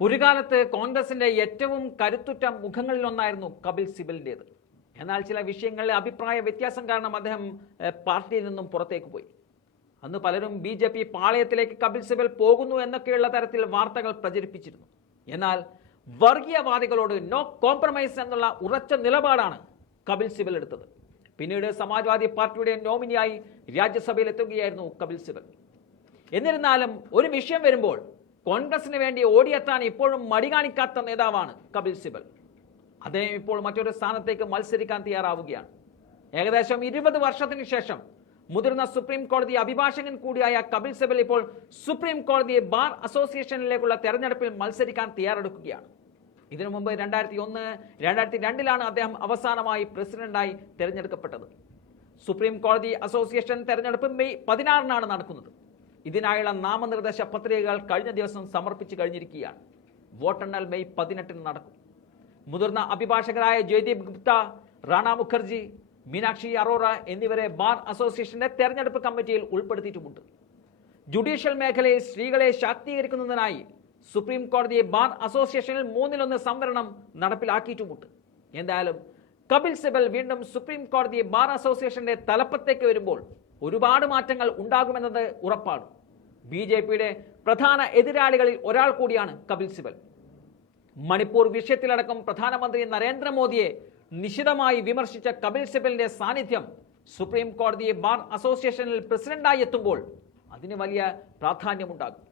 ഒരു കാലത്ത് കോൺഗ്രസിന്റെ ഏറ്റവും കരുത്തുറ്റ മുഖങ്ങളിലൊന്നായിരുന്നു കപിൽ സിബലിന്റേത് എന്നാൽ ചില വിഷയങ്ങളിലെ അഭിപ്രായ വ്യത്യാസം കാരണം അദ്ദേഹം പാർട്ടിയിൽ നിന്നും പുറത്തേക്ക് പോയി. അന്ന് പലരും ബി ജെ പി പാളയത്തിലേക്ക് കപിൽ സിബൽ പോകുന്നു എന്നൊക്കെയുള്ള തരത്തിൽ വാർത്തകൾ പ്രചരിപ്പിച്ചിരുന്നു. എന്നാൽ വർഗീയവാദികളോട് നോ കോംപ്രമൈസ് എന്നുള്ള ഉറച്ച നിലപാടാണ് കപിൽ സിബൽ എടുത്തത്. പിന്നീട് സമാജ്വാദി പാർട്ടിയുടെ നോമിനിയായി രാജ്യസഭയിൽ എത്തുകയായിരുന്നു കപിൽ സിബൽ. എന്നിരുന്നാലും ഒരു വിഷയം വരുമ്പോൾ കോൺഗ്രസിന് വേണ്ടി ഓടിയെത്താൻ ഇപ്പോഴും മടി കാണിക്കാത്ത നേതാവാണ് കപിൽ സിബൽ. അദ്ദേഹം ഇപ്പോൾ മറ്റൊരു സ്ഥാനത്തേക്ക് മത്സരിക്കാൻ തയ്യാറാവുകയാണ്. ഏകദേശം ഇരുപത് വർഷത്തിന് ശേഷം മുതിർന്ന സുപ്രീം കോടതി അഭിഭാഷകൻ കൂടിയായ കപിൽ സിബൽ ഇപ്പോൾ സുപ്രീം കോടതി ബാർ അസോസിയേഷനിലേക്കുള്ള തെരഞ്ഞെടുപ്പിൽ മത്സരിക്കാൻ തയ്യാറെടുക്കുകയാണ്. ഇതിനു മുമ്പ് രണ്ടായിരത്തി ഒന്ന് രണ്ടായിരത്തി രണ്ടിലാണ് അദ്ദേഹം അവസാനമായി പ്രസിഡന്റായി തെരഞ്ഞെടുക്കപ്പെട്ടത്. സുപ്രീം കോടതി അസോസിയേഷൻ തെരഞ്ഞെടുപ്പ് മെയ് പതിനാറിനാണ് നടക്കുന്നത്. ഇതിനായുള്ള നാമനിർദ്ദേശ പത്രികകൾ കഴിഞ്ഞ ദിവസം സമർപ്പിച്ചു കഴിഞ്ഞിരിക്കുകയാണ്. വോട്ടെണ്ണൽ മെയ് പതിനെട്ടിന് നടക്കും. മുതിർന്ന അഭിഭാഷകരായ ജയ്ദീപ് ഗുപ്ത റാണ മുഖർജി മീനാക്ഷി അറോറ എന്നിവരെ ബാർ അസോസിയേഷന്റെ തെരഞ്ഞെടുപ്പ് കമ്മിറ്റിയിൽ ഉൾപ്പെടുത്തിയിട്ടുമുണ്ട്. ജുഡീഷ്യൽ മേഖലയിൽ സ്ത്രീകളെ ശാക്തീകരിക്കുന്നതിനായി സുപ്രീം കോടതി ബാർ അസോസിയേഷനിൽ മൂന്നിലൊന്ന് സംവരണം നടപ്പിലാക്കിയിട്ടുമുണ്ട്. എന്തായാലും കപിൽ സിബൽ വീണ്ടും സുപ്രീം കോടതി ബാർ അസോസിയേഷന്റെ തലപ്പത്തേക്ക് വരുമ്പോൾ ഒരുപാട് മാറ്റങ്ങൾ ഉണ്ടാകുമെന്നത് ഉറപ്പാണ്. ബി ജെ പിയുടെ പ്രധാന എതിരാളികളിൽ ഒരാൾ കൂടിയാണ് കപിൽ സിബൽ. മണിപ്പൂർ വിഷയത്തിലടക്കം പ്രധാനമന്ത്രി നരേന്ദ്രമോദിയെ നിശിതമായി വിമർശിച്ച കപിൽ സിബലിന്റെ സാന്നിധ്യം സുപ്രീം കോടതി ബാർ അസോസിയേഷനിൽ പ്രസിഡന്റായി എത്തുമ്പോൾ അതിന് വലിയ പ്രാധാന്യമുണ്ടാകും.